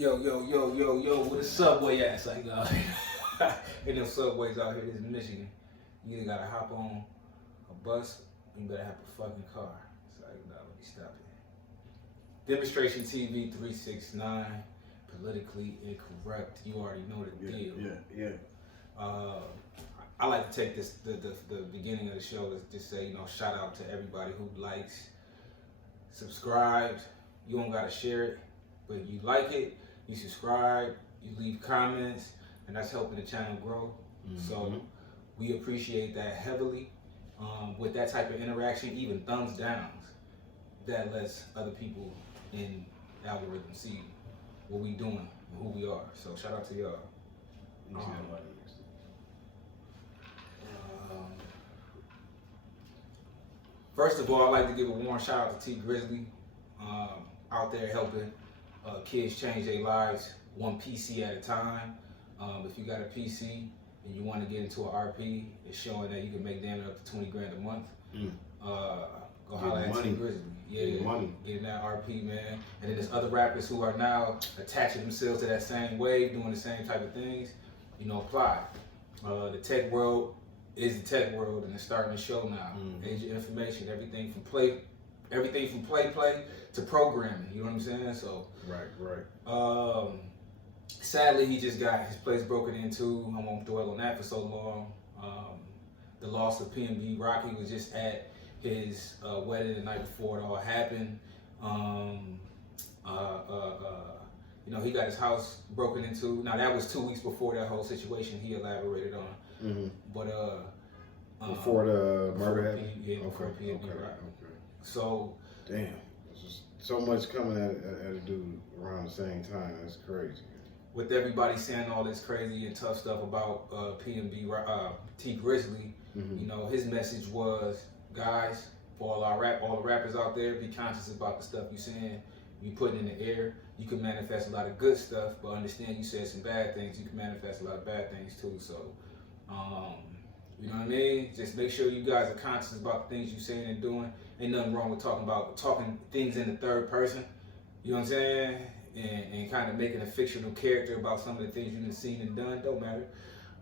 Yo, where the subway at? It's like, in them subways out here, this is Michigan. You either gotta hop on a bus, or you better have a fucking car. It's like, no, let me stop it. Demonstration TV 369, politically incorrect. You already know the deal. Yeah. I like to take this, the beginning of the show to just say, shout out to everybody who likes, subscribes. You don't gotta share it, but you like it, you subscribe, you leave comments, and that's helping the channel grow. Mm-hmm. So we appreciate that heavily. With that type of interaction, even thumbs downs, that lets other people in the algorithm see what we doing and who we are. So shout out to y'all. First of all, I'd like to give a warm shout out to T Grizzley, out there helping kids change their lives one PC at a time. If you got a PC and you want to get into an RP, it's showing that you can make damn near up to 20 grand a month. Go holler at T Grizzley. Yeah, getting that RP, man. And then there's other rappers who are now attaching themselves to that same wave, doing the same type of things. Apply. The tech world is the tech world, and it's starting to show now. Age of information, everything from play to programming. You know what I'm saying? So right. Sadly, he just got his place broken into. I won't dwell on that for so long. The loss of PNB Rocky was just at his wedding the night before it all happened. He got his house broken into. Now that was 2 weeks before that whole situation he elaborated on. But before the murder happened? Yeah, before PNB Rocky. Okay. So damn, there's just so much coming at a dude around the same time. That's crazy. With everybody saying all this crazy and tough stuff about T Grizzley, his message was, guys, for all the rappers out there, be conscious about the stuff you saying, you putting in the air. You can manifest a lot of good stuff, but understand you said some bad things. You can manifest a lot of bad things too. So, you know what I mean? Just make sure you guys are conscious about the things you're saying and doing. Ain't nothing wrong with talking things in the third person. You know what I'm saying? And kind of making a fictional character about some of the things you've seen and done. Don't matter.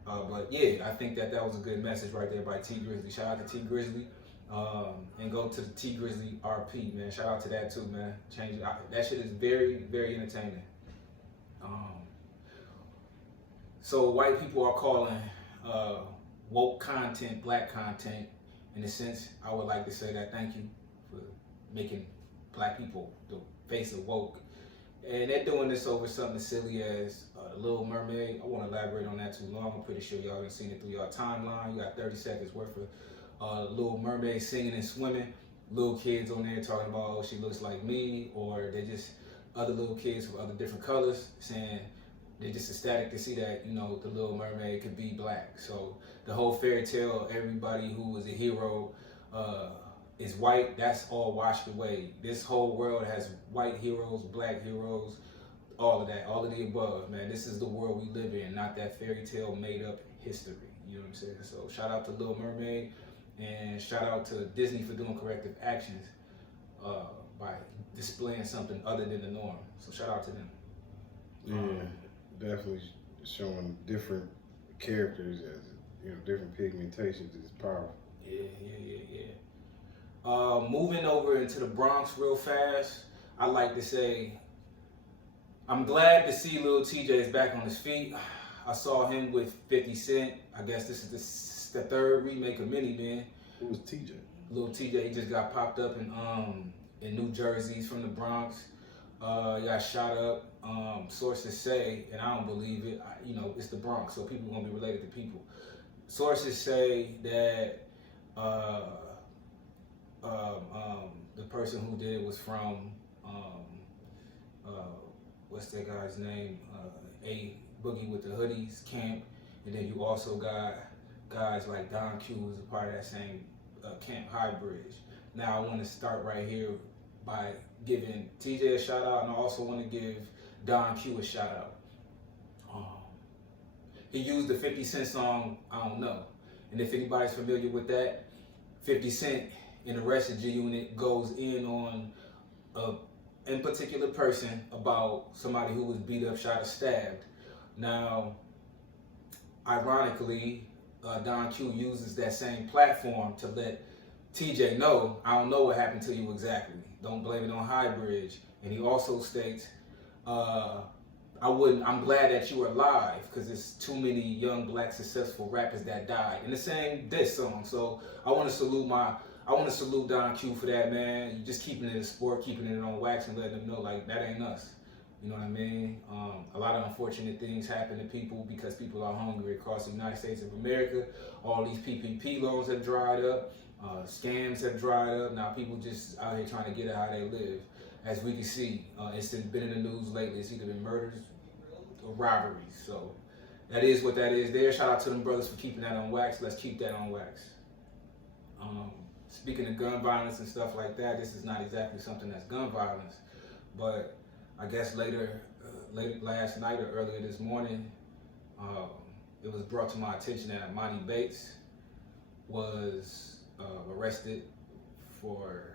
But yeah, I think that was a good message right there by T Grizzley. Shout out to T Grizzley. And go to the T Grizzley RP, man. Shout out to that too, man. That shit is very, very entertaining. So white people are calling woke content black content. In a sense, I would like to say that thank you for making black people the face of woke. And they're doing this over something as silly as Lil Mermaid. I won't elaborate on that too long. I'm pretty sure y'all have seen it through your timeline. You got 30 seconds worth of Lil Mermaid singing and swimming. Little kids on there talking about, oh, she looks like me, or they're just other little kids with other different colors saying they're just ecstatic to see that, the Little Mermaid could be black. So the whole fairy tale, everybody who was a hero is white, that's all washed away. This whole world has white heroes, black heroes, all of that, all of the above, man. This is the world we live in, not that fairy tale made up history. You know what I'm saying? So shout out to Lil Mermaid, and shout out to Disney for doing corrective actions by displaying something other than the norm. So shout out to them. Yeah, definitely showing different characters as different pigmentations is powerful. Yeah. Moving over into the Bronx real fast, I like to say I'm glad to see Lil Tjay is back on his feet. I saw him with 50 Cent. I guess this is the third remake of Emoni, man. Who was TJ? Lil Tjay, he just got popped up in New Jersey. He's from the Bronx. He got shot up. Sources say, and I don't believe it, it's the Bronx, so people are gonna be related to people. Sources say that the person who did it was from what's that guy's name? A Boogie with the Hoodies camp, and then you also got guys like Don Q who's a part of that same camp, High Bridge. Now I want to start right here by giving TJ a shout out, and I also want to give Don Q a shout out. He used the 50 Cent song, I Don't Know. And if anybody's familiar with that, 50 Cent in the rest of G Unit goes in on in particular person about somebody who was beat up, shot, or stabbed. Now, ironically, Don Q uses that same platform to let TJ know, I don't know what happened to you exactly. Don't blame it on High Bridge. And he also states, I'm glad that you are alive because there's too many young black successful rappers that died. In the same diss song. So I want to salute Don Q for that, man. You just keeping it in sport, keeping it on wax, and letting them know like that ain't us. You know what I mean? A lot of unfortunate things happen to people because people are hungry across the United States of America. All these PPP loans have dried up. Scams have dried up. Now people just out here trying to get at how they live. As we can see, it's been in the news lately. It's either been murders or robberies. So that is what that is there. Shout out to them brothers for keeping that on wax. Let's keep that on wax. Speaking of gun violence and stuff like that, this is not exactly something that's gun violence, but I guess late last night or earlier this morning, it was brought to my attention that Emoni Bates was arrested for.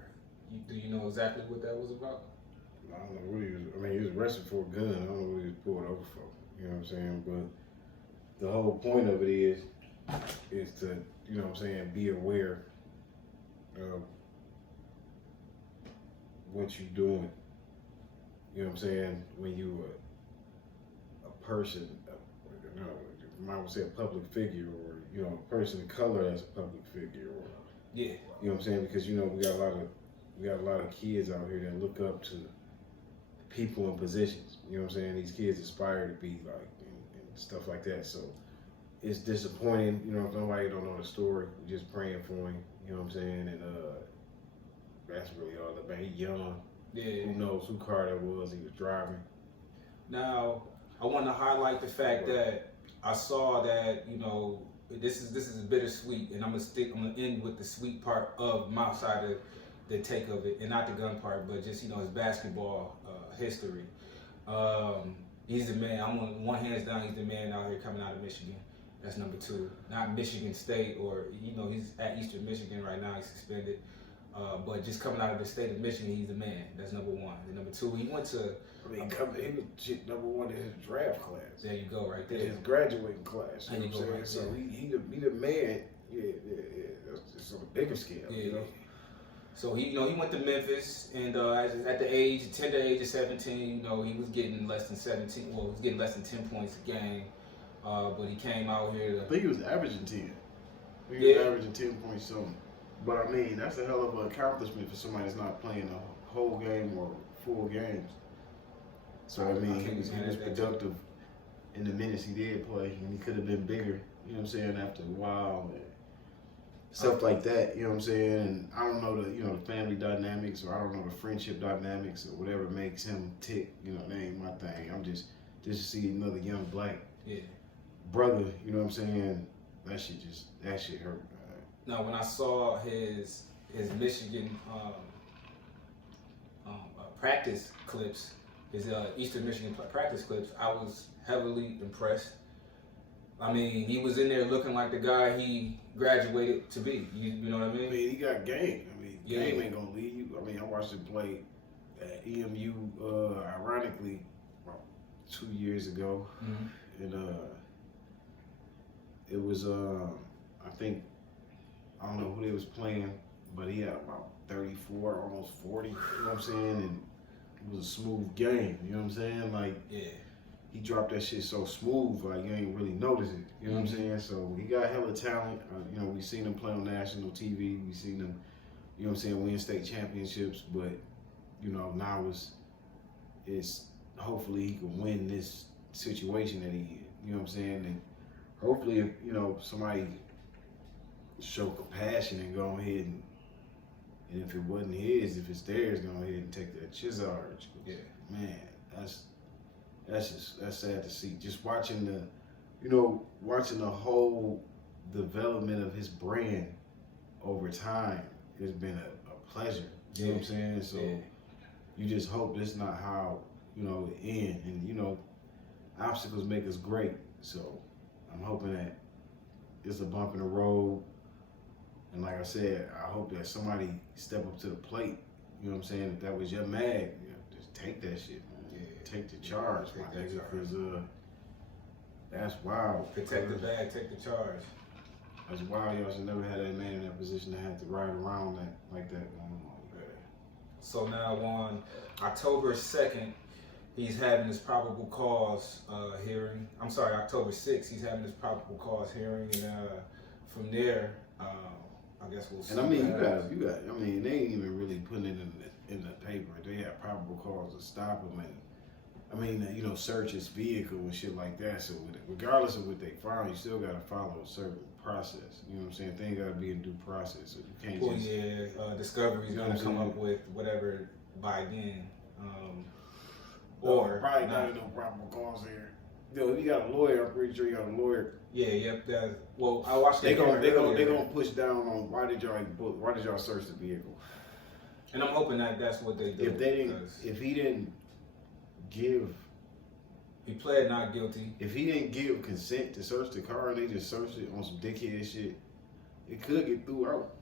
Do you know exactly what that was about? I don't know what he was. I mean, he was arrested for a gun. I don't know what he was pulled over for. You know what I'm saying? But the whole point of it is to, you know what I'm saying, be aware of what you're doing. You know what I'm saying? When you a person, you might say a public figure, or you know, a person of color as a public figure, or Yeah. You know what I'm saying? Because you know we got a lot of kids out here that look up to people in positions. You know what I'm saying? These kids aspire to be like and stuff like that. So it's disappointing. You know, if nobody don't know the story, we're just praying for him. You know what I'm saying? And that's really all about. He young. Yeah. Who knows who car that was? He was driving. Now, I want to highlight the fact that I saw that, you know, this is bittersweet, and I'm gonna end with the sweet part of my side of the take of it, and not the gun part, but just, you know, his basketball history. He's the man. I'm on one hands down. He's the man out here coming out of Michigan. That's number two. Not Michigan State, or you know, he's at Eastern Michigan right now. He's suspended. But just coming out of the state of Michigan, he's the man. That's number one. And number two, he went to. I mean, he was number one in his draft class. There you go, right there. His graduating class. You know what I'm saying? Right, so he the man. Yeah. It's on a bigger scale. Yeah. You know? So he went to Memphis, and at the tender age of 17, you know, he was getting less than 17. Well, he was getting less than 10 points a game. But he came out here. I think he was averaging 10. He was averaging 10 points something. But I mean, that's a hell of an accomplishment for somebody that's not playing a whole game or full games. So I mean, he was productive in the minutes he did play, and he could have been bigger. You know what I'm saying? After a while, and stuff like that. You know what I'm saying? And I don't know the family dynamics, or I don't know the friendship dynamics, or whatever makes him tick. You know, that ain't my thing. I'm just to see another young black brother. You know what I'm saying? That shit hurt. Now, when I saw his Michigan practice clips, his Eastern Michigan practice clips, I was heavily impressed. I mean, he was in there looking like the guy he graduated to be. You know what I mean? I mean, he got game. I mean, game ain't gonna leave you. I mean, I watched him play at EMU, ironically, about 2 years ago, and it was I think. I don't know who they was playing, but he had about 34, almost 40, you know what I'm saying? And it was a smooth game, you know what I'm saying? Like, he dropped that shit so smooth, like, you ain't really notice it, you know what I'm saying? So, he got hella talent. You know, we seen him play on national TV. We seen him, you know what I'm saying, win state championships. But, you know, now it's hopefully he can win this situation that he in, you know what I'm saying? And hopefully, if, you know, somebody show compassion and go ahead and if it wasn't his, if it's theirs, go ahead and take that charge. Yeah, man, that's sad to see. Just watching the whole development of his brand over time has been a pleasure. You know what I'm saying? So you just hope that's not how it ends. And obstacles make us great. So I'm hoping that it's a bump in the road. And like I said, I hope that somebody step up to the plate. You know what I'm saying? If that was your mag, take that shit, man. Yeah. Take the charge, Take my that nigga, charge. because that's wild. Protect the bag, take the charge. That's wild. Y'all should never have that man in that position to have to ride around that like that. So now on October 2nd, he's having his probable cause hearing. I'm sorry, October 6th, he's having his probable cause hearing, and from there, I guess we'll see. And I mean, you got. I mean, they ain't even really putting it in the paper. They have probable cause to stop him, and I mean, you know, search his vehicle and shit like that. So regardless of what they find, you still gotta follow a certain process. You know what I'm saying? Things gotta be in due process. So you can't just. Discovery's gonna come up with whatever by then. Or probably not no probable cause here. Yo, if you got a lawyer, I'm pretty sure you got a lawyer. Yeah, yep. Well, I watched. They gonna push down on why did y'all search the vehicle? And I'm hoping that that's what they do. If he didn't give. He pled not guilty. If he didn't give consent to search the car and they just searched it on some dickhead shit, it could get through out.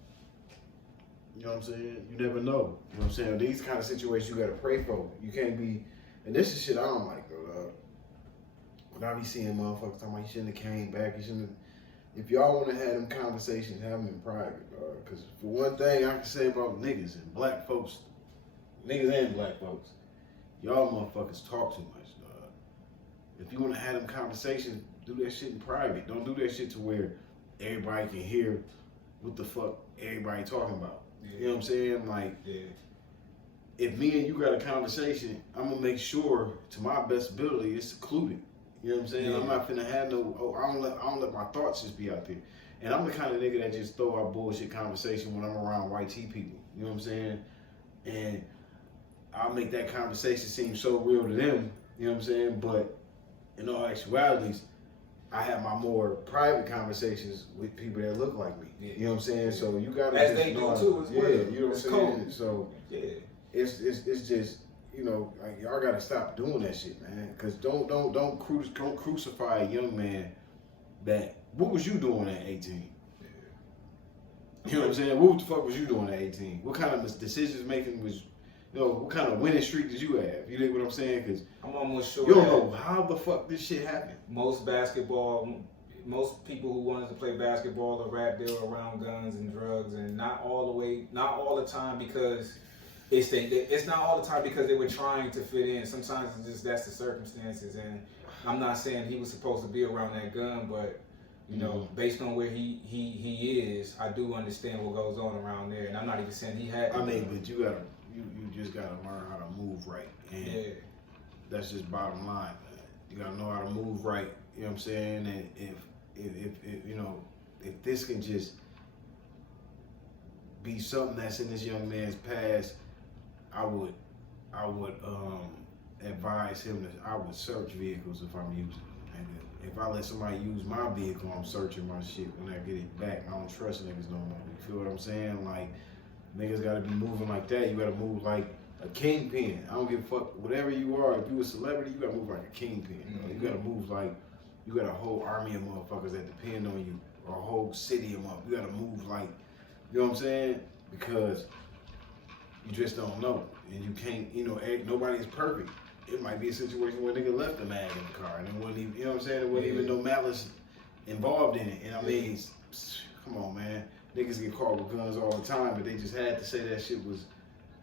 You know what I'm saying? You never know. You know what I'm saying? These kind of situations you gotta pray for. You can't be, and this is shit I don't like though. When I be seeing motherfuckers talking about he shouldn't have came back, he shouldn't have. If y'all want to have them conversations, have them in private, because for one thing I can say about niggas and black folks, niggas and black folks, y'all motherfuckers talk too much. If you want to have them conversations, do that shit in private. Don't do that shit to where everybody can hear what the fuck everybody talking about. Yeah. You know what I'm saying? Like, if me and you got a conversation, I'm gonna make sure to my best ability it's secluded. You know what I'm saying? Yeah. I'm not finna have no. I don't let my thoughts just be out there. And I'm the kind of nigga that just throw out bullshit conversation when I'm around white tea people. You know what I'm saying? And I'll make that conversation seem so real to them. You know what I'm saying? But in all actualities, I have my more private conversations with people that look like me. Yeah. You know what I'm saying? So you gotta as just they know do too as well. Yeah, you know what I'm saying? Cool. So it's just, you know, like, y'all gotta stop doing that shit, man. Cause don't crucify a young man that. What was you doing at 18? Yeah. You know what I'm saying? What the fuck was you doing at 18? What kind of decisions making was? You know, what kind of winning streak did you have? You know what I'm saying? Because I'm almost sure you don't know how the fuck this shit happened. Most people who wanted to play basketball or rap deal around guns and drugs, and not all the time because it's not all the time because they were trying to fit in. Sometimes it's just that's the circumstances, and I'm not saying he was supposed to be around that gun, but you know, based on where he is, I do understand what goes on around there, and I'm not even saying he had. I mean, but you just gotta learn how to move right, and that's just bottom line. Man. You gotta know how to move right. You know what I'm saying? And if you know, if this can just be something that's in this young man's past, I would advise him that I would search vehicles if I'm using it. And if I let somebody use my vehicle, I'm searching my shit when I get it back. I don't trust niggas no more. You feel what I'm saying? Like. Niggas gotta be moving like that. You gotta move like a kingpin. I don't give a fuck. Whatever you are, if you a celebrity, you gotta move like a kingpin. Mm-hmm. You gotta move like you got a whole army of motherfuckers that depend on you, or a whole city of motherfuckers. You gotta move like, you know what I'm saying? Because you just don't know, and you can't. You know, nobody's perfect. It might be a situation where nigga left the mag in the car, and it wasn't even. You know what I'm saying? There wasn't even no malice involved in it. And I mean, come on, man. Niggas get caught with guns all the time, but they just had to say that shit was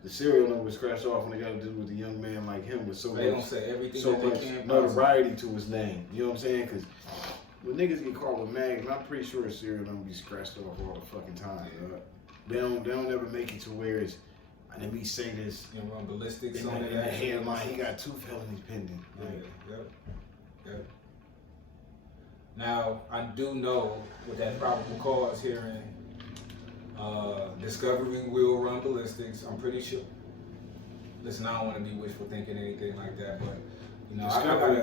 the serial number was scratched off when they got to do with a young man like him with so they much, don't say everything so that much they can notoriety to his name. You know what I'm saying? Because when niggas get caught with mags, I'm pretty sure a serial number be scratched off all the fucking time. They don't ever make it to where it's. And let me say this. You know, ballistics in on the headline. He got 2 felonies pending. Yep. Now I do know with that probable cause hearing. Discovery will run ballistics. I'm pretty sure. Listen, I don't want to be wishful thinking anything like that, but you know,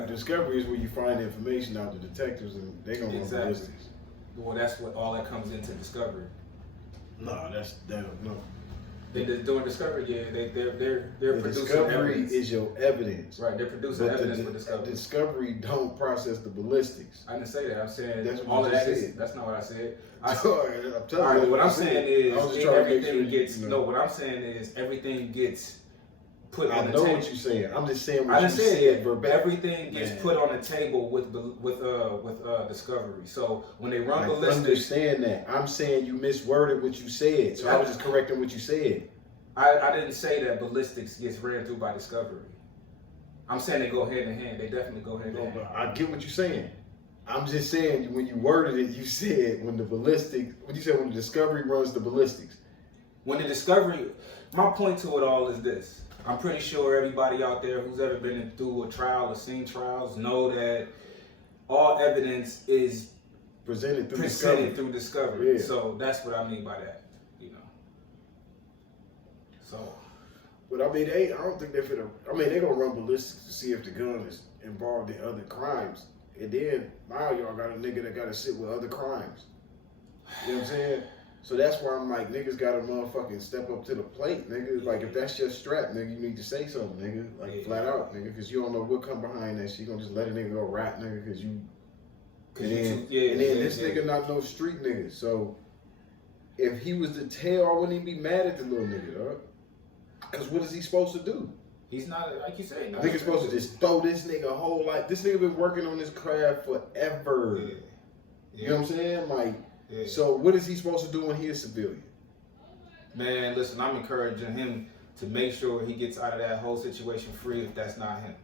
Discovery is where you find information out the detectives, and they're gonna run ballistics. Well, that's what all that comes into Discovery. No. They're doing Discovery, yeah. They're producing Discovery evidence. Is your evidence. Right, they're producing evidence for Discovery. Discovery don't process the ballistics. I didn't say that. I'm saying that's all of that said. That's not what I said. I'm telling you. What I'm saying is everything gets. No, what I'm saying is everything gets put on the table. I know table. what you're saying. I'm just saying what I you just said. said everything gets put on the table with Discovery. So when they run ballistics, understand that. I'm saying you misworded what you said, so I was just correcting what you said. I didn't say that ballistics gets ran through by Discovery. I'm saying they go hand in hand. They definitely go hand in hand. I get what you're saying. I'm just saying when you worded it, you said when the Discovery runs the ballistics. When the Discovery, my point to it all is this. I'm pretty sure everybody out there who's ever been through a trial or seen trials know that all evidence is presented through Discovery. Yeah. So that's what I mean by that, So. But I mean, I don't think they're finna. I mean, they're gonna run ballistics to see if the gun is involved in other crimes, and then now y'all got a nigga that got to sit with other crimes. You know what I'm saying? So that's why I'm like, niggas gotta motherfucking step up to the plate, nigga. Like, if that's your strap, nigga, you need to say something, nigga. Like, flat out, nigga, because you don't know what come behind that shit. You gonna just let a nigga go rap, nigga, because you. And then this nigga not no street nigga. So if he was to tell, I wouldn't even be mad at the little nigga, dog. Because what is he supposed to do? He's not, like you say, Nigga's supposed to just throw this nigga a whole life. This nigga been working on this craft forever. Yeah. You know what I'm saying? Like, so what is he supposed to do when he is civilian? Man, listen, I'm encouraging him to make sure he gets out of that whole situation free if that's not him.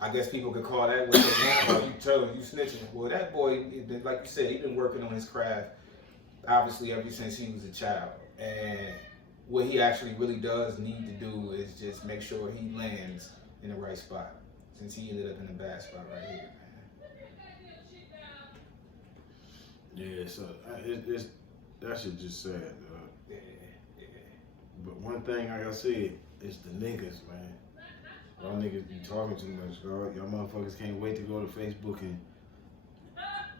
I guess people could call that what they want, or you tell him you snitching. Well, that boy, like you said, he been working on his craft obviously ever since he was a child. And what he actually really does need to do is just make sure he lands in the right spot, since he ended up in a bad spot right here, man. Yeah, so that shit just sad, dog. Yeah. But one thing, like I said, it's the niggas, man. Y'all niggas be talking too much, dog. Y'all motherfuckers can't wait to go to Facebook and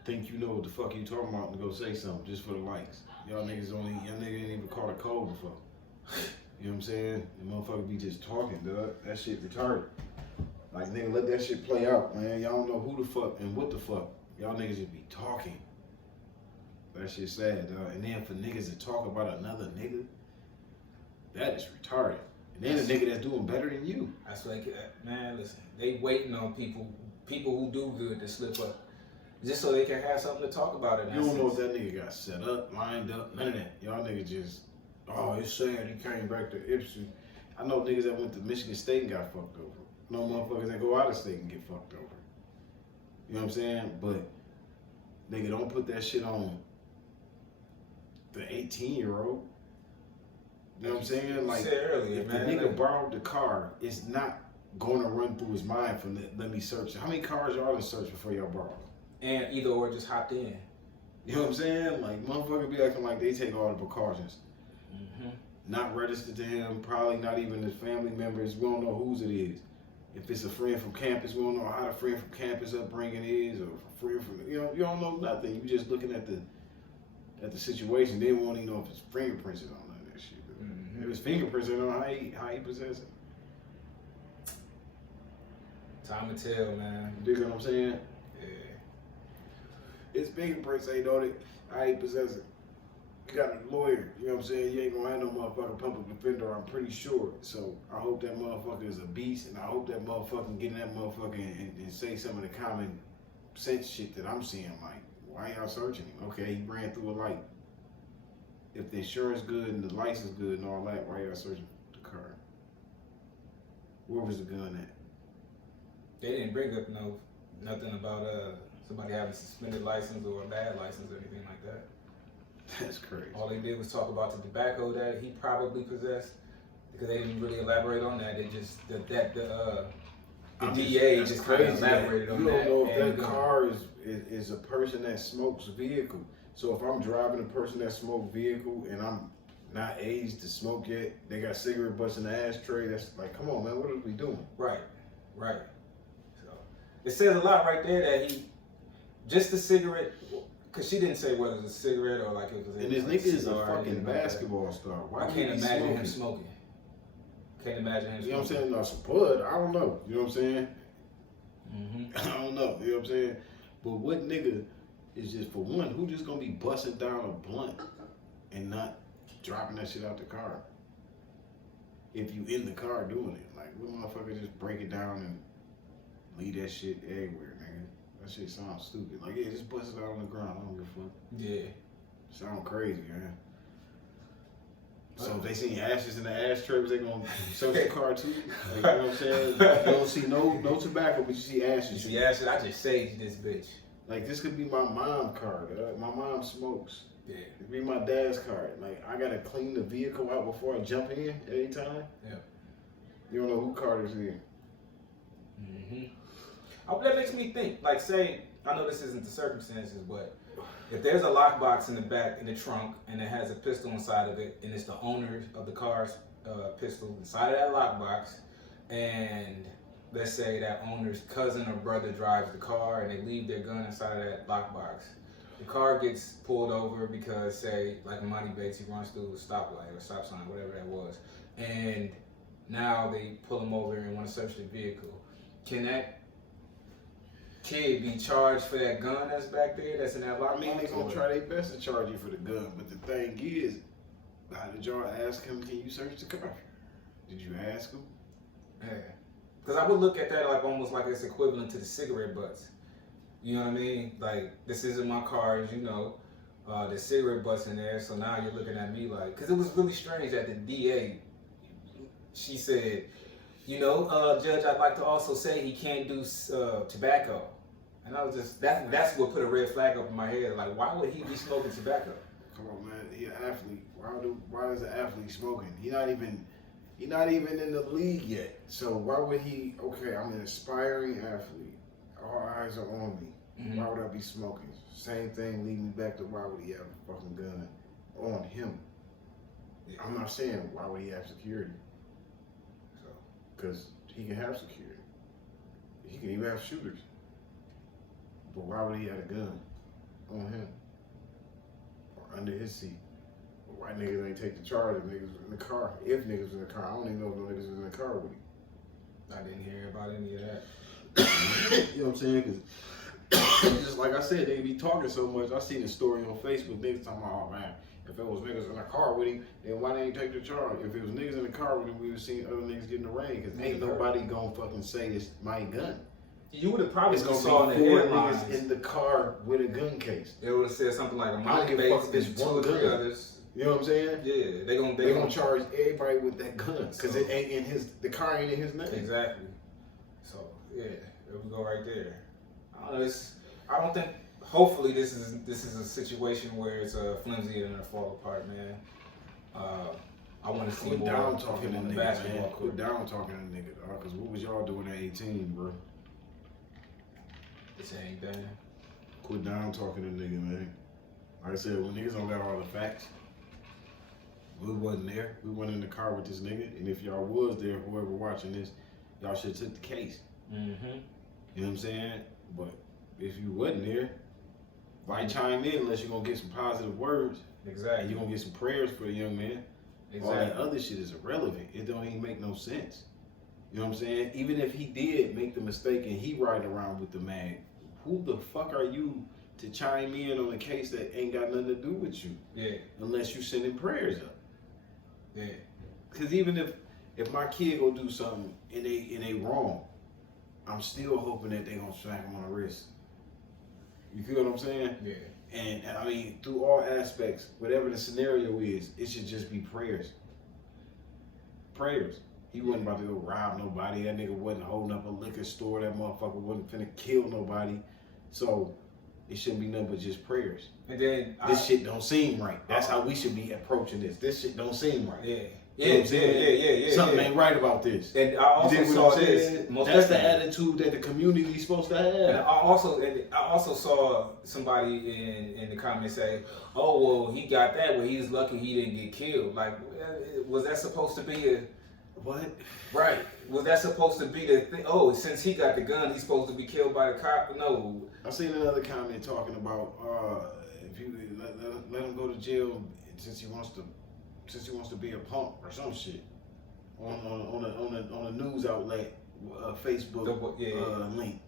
think you know what the fuck you talking about and go say something just for the likes. Y'all niggas ain't even caught a cold before. You know what I'm saying? The motherfucker be just talking, dog. That shit retarded. Like, nigga, let that shit play out, man. Y'all don't know who the fuck and what the fuck. Y'all niggas just be talking. That shit sad, dog. And then for niggas to talk about another nigga, that is retarded. And then a nigga that's doing better than you. That's like, man, listen, they waiting on people who do good to slip up, just so they can have something to talk about it. You don't know if that nigga got set up, lined up, none of that. Y'all niggas just, oh, it's sad he came back to Ipswich. I know niggas that went to Michigan State and got fucked over. No motherfuckers that go out of state and get fucked over. You know what I'm saying? But nigga, don't put that shit on the 18-year-old. You know what I'm saying? Like, earlier, if man, the nigga borrowed the car, it's not going to run through his mind for let me search. How many cars y'all done search before y'all borrow? And either or just hopped in. You know what I'm saying? Like, motherfuckers be acting like they take all the precautions. Mm-hmm. Not registered to him, probably not even his family members. We don't know whose it is. If it's a friend from campus, we don't know how the friend from campus upbringing is, or a friend from, you don't know nothing. You just looking at the situation. They won't even know if his fingerprints is on none of that shit. Mm-hmm. If his fingerprints are on how he possess it. Time to tell, man. You dig what I'm saying? Yeah. His fingerprints ain't on it. How he possess it. You got a lawyer, you know what I'm saying? You ain't gonna have no motherfucking public defender, I'm pretty sure. So I hope that motherfucker is a beast, and I hope that motherfucker can get in that motherfucker and say some of the common sense shit that I'm seeing. Like, why y'all searching him? Okay, he ran through a light. If the insurance good and the license good and all that, why y'all searching the car? Where was the gun at? They didn't bring up nothing about somebody having a suspended license or a bad license or anything like that. That's crazy. All they did was talk about the tobacco that he probably possessed, because they didn't really elaborate on that. They just the DA just kind of elaborated on that. You don't know if that car is a person that smokes vehicle. So if I'm driving a person that smokes vehicle and I'm not aged to smoke yet, they got cigarette butts in the ashtray. That's like, come on, man, what are we doing? Right. So it says a lot right there that he just the cigarette. Cause she didn't say whether it was a cigarette or like it was. And this nigga is a fucking basketball star. Why I can't imagine him smoking. Can't imagine him. You know what I'm saying? No, some bud. I don't know. You know what I'm saying? Mm-hmm. I don't know. You know what I'm saying? But what nigga is just, for one, who just gonna be busting down a blunt and not dropping that shit out the car? if you in the car doing it. Like, what motherfucker just break it down and leave that shit everywhere, nigga? That shit sounds stupid. Like, yeah, just bust it out on the ground. I don't give a fuck. Yeah. Sound crazy, man. So if they see ashes in the ashtrays, they gonna search the car too. Like, you know what I'm saying? You don't see no tobacco, but you see ashes. You see ashes? I just saved this bitch. Like, this could be my mom's car. My mom smokes. Yeah. It could be my dad's car. Like, I gotta clean the vehicle out before I jump in every time. Yeah. You don't know who car this is. That makes me think. Like, say, I know this isn't the circumstances, but if there's a lockbox in the back in the trunk and it has a pistol inside of it, and it's the owner of the car's pistol inside of that lockbox, and let's say that owner's cousin or brother drives the car and they leave their gun inside of that lockbox. The car gets pulled over because, say, like Emoni Bates, he runs through a stoplight or stop sign, whatever that was, and now they pull him over and want to search the vehicle. Can that kid be charged for that gun that's back there, that's in that lockbox? I mean, they're gonna try their best to charge you for the gun, but the thing is, how did y'all ask him, can you search the car? Did you ask him? Yeah. Because I would look at that like almost like it's equivalent to the cigarette butts. You know what I mean? Like, this isn't my car, as you know. The cigarette butts in there, so now you're looking at me like, because it was really strange that the DA, she said, you know, Judge, I'd like to also say he can't do tobacco. And I was just, that's what put a red flag up in my head. Like, why would he be smoking tobacco? Come on, man. He an athlete. Why is an athlete smoking? He not even in the league yet. So why would he? Okay, I'm an aspiring athlete. All eyes are on me. Why would I be smoking? Same thing leading me back to why would he have a fucking gun on him? Yeah. I'm not saying why would he have security. So, because he can have security. He can even have shooters. But why would he have a gun on him or under his seat? Why niggas ain't take the charge if niggas was in the car? If niggas was in the car, I don't even know if no niggas was in the car with him. I didn't hear about any of that. You know what I'm saying? Because just like I said, they be talking so much. I seen a story on Facebook, niggas talking about, oh man, if it was niggas in the car with him, then why they ain't take the charge? If it was niggas in the car with him, we would seen other niggas get in the rain. Because ain't nobody gonna fucking say it's my gun. You would have probably it's gonna saw be in the 4 headlines niggas in the car with a gun case. It would have said something like, I don't give a fuck if it's two one or three gun. others. You know what I'm saying? Yeah, they gonna charge everybody with that gun because it ain't in the car ain't in his name. Exactly. So yeah, there we go right there. I don't know. I don't think. Hopefully, this is a situation where it's flimsy and it'll fall apart, man. I want to see Quit more down talking to on the niggas, basketball man. court. Quit down talking to niggas, dog. Because what was y'all doing at 18, bro? The same thing. Quit down talking to niggas, man. Like I said, when niggas don't got all the facts, we wasn't there. We wasn't in the car with this nigga. And if y'all was there, whoever watching this, y'all should have took the case. You know what I'm saying? But if you wasn't there, why chime in unless you're going to get some positive words? Exactly. And you're going to get some prayers for the young man. Exactly. All that other shit is irrelevant. It don't even make no sense. You know what I'm saying? Even if he did make the mistake and he riding around with the mag, who the fuck are you to chime in on a case that ain't got nothing to do with you? Yeah. Unless you sending prayers up. Yeah. Because even if my kid go do something and they wrong, I'm still hoping that they gonna smack him on the wrist. You feel what I'm saying? Yeah. And I mean, through all aspects, whatever the scenario is, it should just be prayers. Prayers. He wasn't about to go rob nobody. That nigga wasn't holding up a liquor store. That motherfucker wasn't finna kill nobody. So it shouldn't be nothing but just prayers. And then this shit don't seem right. That's how we should be approaching this. This shit don't seem right. Yeah. Yeah. Something ain't right about this. And I also saw this. That's the attitude that the community is supposed to have. And I also saw somebody in the comments say, "Oh well, he got that. Well, he's lucky he didn't get killed." Like, was that supposed to be a what? Right. Was that supposed to be the thing? Oh, since he got the gun, he's supposed to be killed by the cop? No. I seen another comment talking about if you let him go to jail since he wants to be a punk or some shit on a news outlet Facebook link.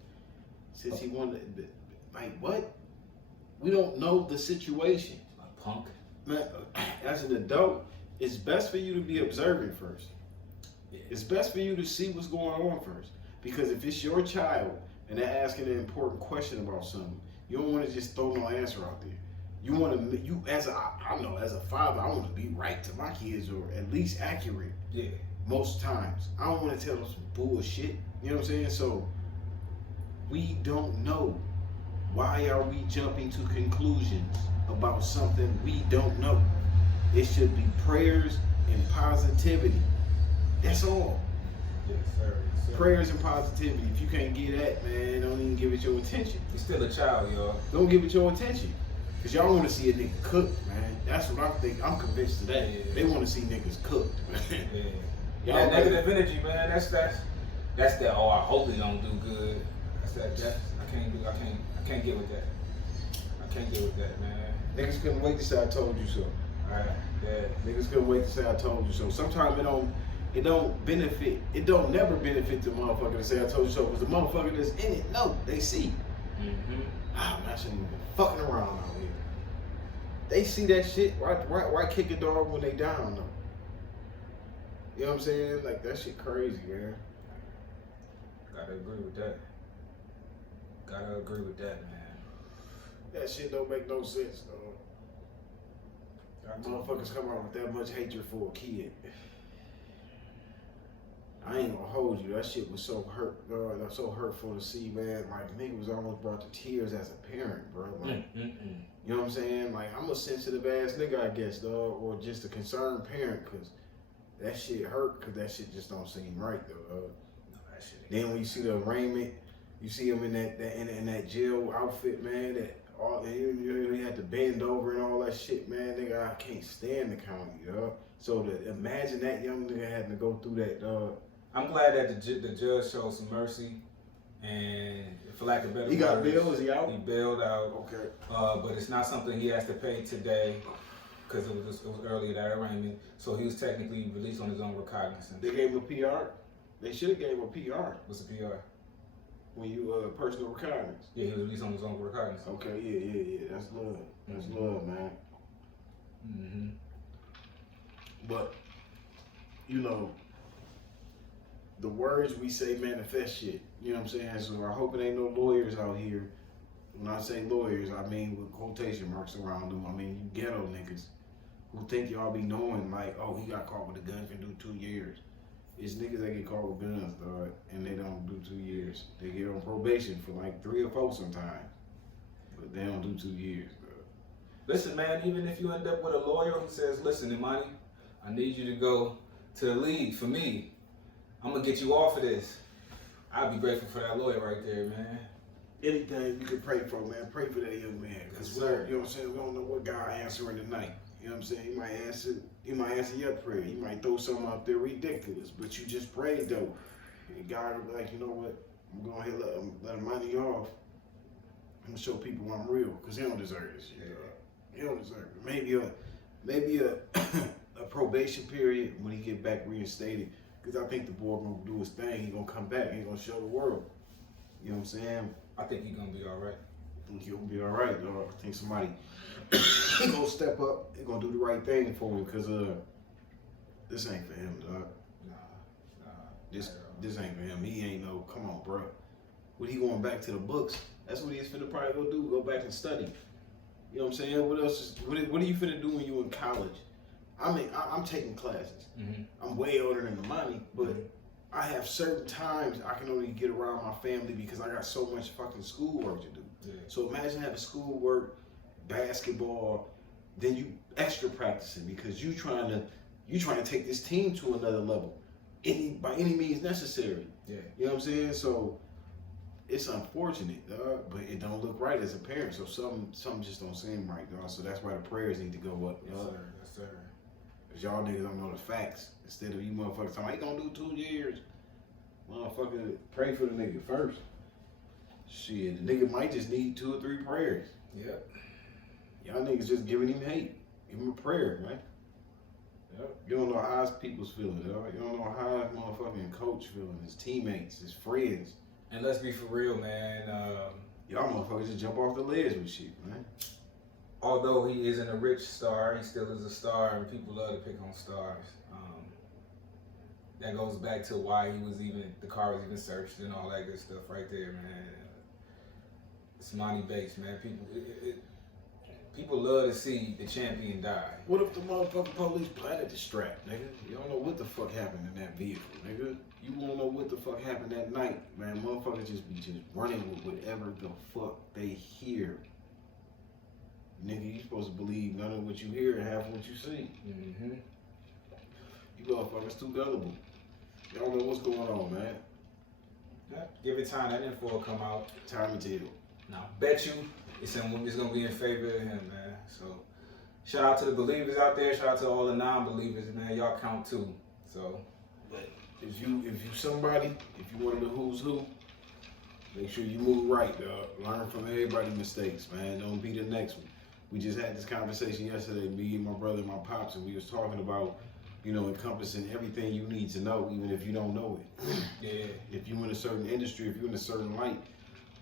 Since he wanted, like, what? We don't know the situation. A punk. Man, as an adult, it's best for you to be observant first. Yeah. It's best for you to see what's going on first. Because if it's your child and they're asking an important question about something, you don't want to just throw no answer out there. You want to, as a father, I want to be right to my kids, or at least accurate. Yeah. Most times, I don't want to tell them some bullshit. You know what I'm saying? So we don't know. Why are we jumping to conclusions about something we don't know? It should be prayers and positivity. That's all. Yes, sir. Yes, sir. Prayers and positivity. If you can't get that, man, don't even give it your attention. You're still a child, y'all. Don't give it your attention. Because y'all want to see a nigga cook, man. That's what I think. I'm convinced of that. Yeah. They want to see niggas cooked, man. Yeah. That negative energy, man. That's that. Oh, I hope he don't do good. That's that. I can't get with that. I can't get with that, man. Niggas couldn't wait to say I told you so. Alright. Yeah. Niggas couldn't wait to say I told you so. Sometimes it don't benefit. It don't never benefit the motherfucker to say I told you so, because the motherfucker that's in it, no, they see. Mm-hmm. Ah, man, I shouldn't even been fucking around out here. They see that shit. Why kick a dog when they down though? You know what I'm saying? Like, that shit crazy, man. Gotta agree with that. Gotta agree with that, man. That shit don't make no sense, dog. Motherfuckers come out with that much hatred for a kid. I ain't gonna hold you. That shit was so hurt, dog. That's so hurtful to see, man. Like, nigga was almost brought to tears as a parent, bro. Like, you know what I'm saying? Like, I'm a sensitive ass nigga, I guess, dog, or just a concerned parent, cause that shit hurt, cause that shit just don't seem right, though. No, that shit ain't Then when you see the arraignment, you see him in that jail outfit, man. That all he had to bend over and all that shit, man. Nigga, I can't stand the county, dog. So to imagine that young nigga having to go through that, dog. I'm glad that the judge showed some mercy, and for lack of better words, He got bail. Is he out? He bailed out. Okay. But it's not something he has to pay today, because it was earlier that arraignment. So he was technically released on his own recognizance. They gave him a PR. They should have gave him a PR What's the PR? when you personal recognizance. Yeah, he was released on his own recognizance. Okay. Yeah. That's love. That's love, man. Mm-hmm. But you know, the words we say manifest shit. You know what I'm saying? So I hope it ain't no lawyers out here. When I say lawyers, I mean with quotation marks around them. I mean you ghetto niggas who think y'all be knowing like, oh, he got caught with a gun for do 2 years. It's niggas that get caught with guns, dog, and they don't do 2 years. They get on probation for like 3 or 4 sometimes, but they don't do 2 years, dog. Listen, man, even if you end up with a lawyer who says, listen, Emoni, I need you to go to the league for me. I'm going to get you off of this. I'd be grateful for that lawyer right there, man. Anything you can pray for, man. Pray for that young man. Because, you know what I'm saying? We don't know what God answering tonight. You know what I'm saying? He might answer your prayer. He might throw something out there ridiculous, but you just prayed though. And God will be like, you know what? I'm going to let him money off. I'm going to show people I'm real, because he don't deserve this shit. Yeah. He don't deserve it. Maybe a probation period when he get back reinstated, because I think the boy going to do his thing. He going to come back. He going to show the world. You know what I'm saying? I think he's going to be all right. I think he'll be all right, dog. I think somebody gonna step up. They gonna do the right thing for him, because this ain't for him, dog. Nah. This ain't for him. He ain't no. Come on, bro. What he going back to the books? That's what he's finna probably go do. Go back and study. You know what I'm saying? What else? What are you finna do when you in college? I mean, I'm taking classes. Mm-hmm. I'm way older than the money, but I have certain times I can only get around my family because I got so much fucking schoolwork to do. Yeah. So imagine having schoolwork, basketball, then you extra practicing because you trying to take this team to another level, by any means necessary. Yeah. You know what I'm saying? So it's unfortunate, dog, but it don't look right as a parent. So something just don't seem right, dog. So that's why the prayers need to go up, dog. Yes, sir. Cause y'all niggas don't know the facts. Instead of you motherfuckers talking, he gonna do 2 years. Motherfucker, pray for the nigga first. Shit, the nigga might just need 2 or 3 prayers. Yep. Y'all niggas just giving him hate. Give him a prayer, man. Yep. You don't know how his people's feeling, dog. You don't know how his motherfucking coach feeling, his teammates, his friends. And let's be for real, man. Y'all motherfuckers just jump off the ledge with shit, man. Although he isn't a rich star, he still is a star, and people love to pick on stars. that goes back to why the car was even searched and all that good stuff right there, man. It's Emoni Bates, man. People love to see the champion die. What if the motherfucking police planted the strap, nigga? You don't know what the fuck happened in that vehicle, nigga. You won't know what the fuck happened that night, man. Motherfuckers just be running with whatever the fuck they hear. Nigga, you supposed to believe none of what you hear and half what you see. Mm-hmm. You motherfuckers too gullible. Y'all don't know what's going on, man. Yeah, give it time. That info will come out. Time to tell. Now, bet you it's gonna be in favor of him, man. So, shout out to the believers out there. Shout out to all the non-believers, man. Y'all count too. So, but if you somebody, if you one of the who's who, make sure you move right, dog. Learn from everybody's mistakes, man. Don't be the next one. We just had this conversation yesterday, me and my brother and my pops, and we was talking about, you know, encompassing everything you need to know, even if you don't know it. Yeah. If you're in a certain industry, if you're in a certain light,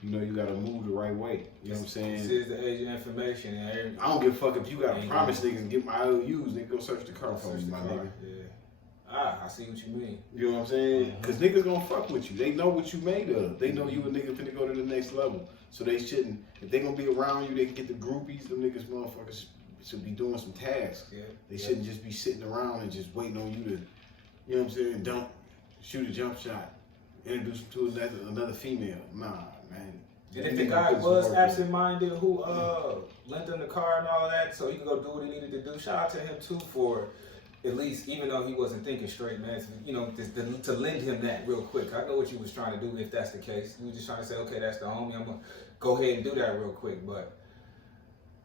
you know you gotta move the right way. You know what I'm saying? This is the age of information. And I don't give a fuck if you gotta promise niggas and get my IOUs, they go search the car for me, my nigga. Yeah. I see what you mean. You know what I'm saying? Because niggas gonna fuck with you. They know what you made of. They know you a nigga finna go to the next level. So they shouldn't, if they gonna be around you, they can get the groupies, them niggas motherfuckers should be doing some tasks. Yeah. They shouldn't just be sitting around and just waiting on you to, you know what I'm saying, shoot a jump shot, introduce them to another female. Nah, man. And if the guy was absent-minded who lent him the car and all of that, so he could go do what he needed to do, shout out to him too for at least, even though he wasn't thinking straight, man, you know, to lend him that real quick. I know what you was trying to do if that's the case. You were just trying to say, okay, that's the homie, I'm gonna go ahead and do that real quick. But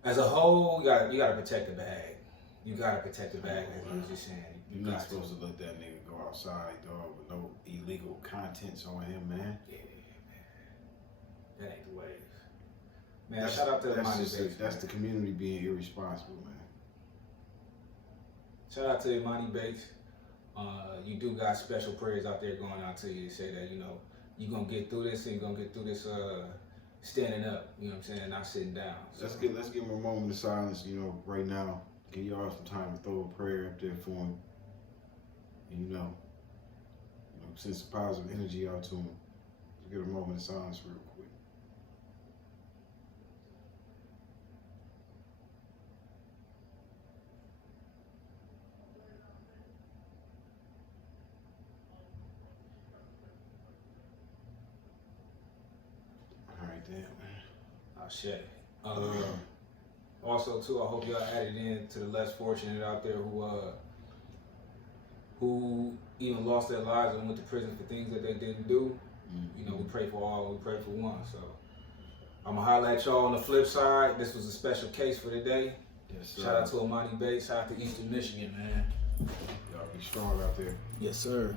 as a whole, you gotta protect the bag. You gotta protect the bag, as you was just saying. You're not supposed to let that nigga go outside, dog, with no illegal contents on him, man. Yeah, man. That ain't the way. Man, shout out to the Emoni Bates. That's the community being irresponsible, man. Shout out to Emoni Bates. You do got special prayers out there going out to you to say that, you know, you're going to get through this and you're going to get through this standing up, you know what I'm saying, not sitting down. So. Let's give him a moment of silence, you know, right now. Give y'all some time to throw a prayer up there for him. And, you know, send some positive energy out to him. Let's get a moment of silence real quick. Oh, shit. Also, too, I hope y'all added in to the less fortunate out there who even lost their lives and went to prison for things that they didn't do. Mm-hmm. You know, we pray for all, we pray for one. So I'm gonna holler at y'all on the flip side. This was a special case for today. Yes, sir. Shout out to Emoni Bates. Shout out to Eastern Michigan, man. Y'all be strong out there. Yes, sir.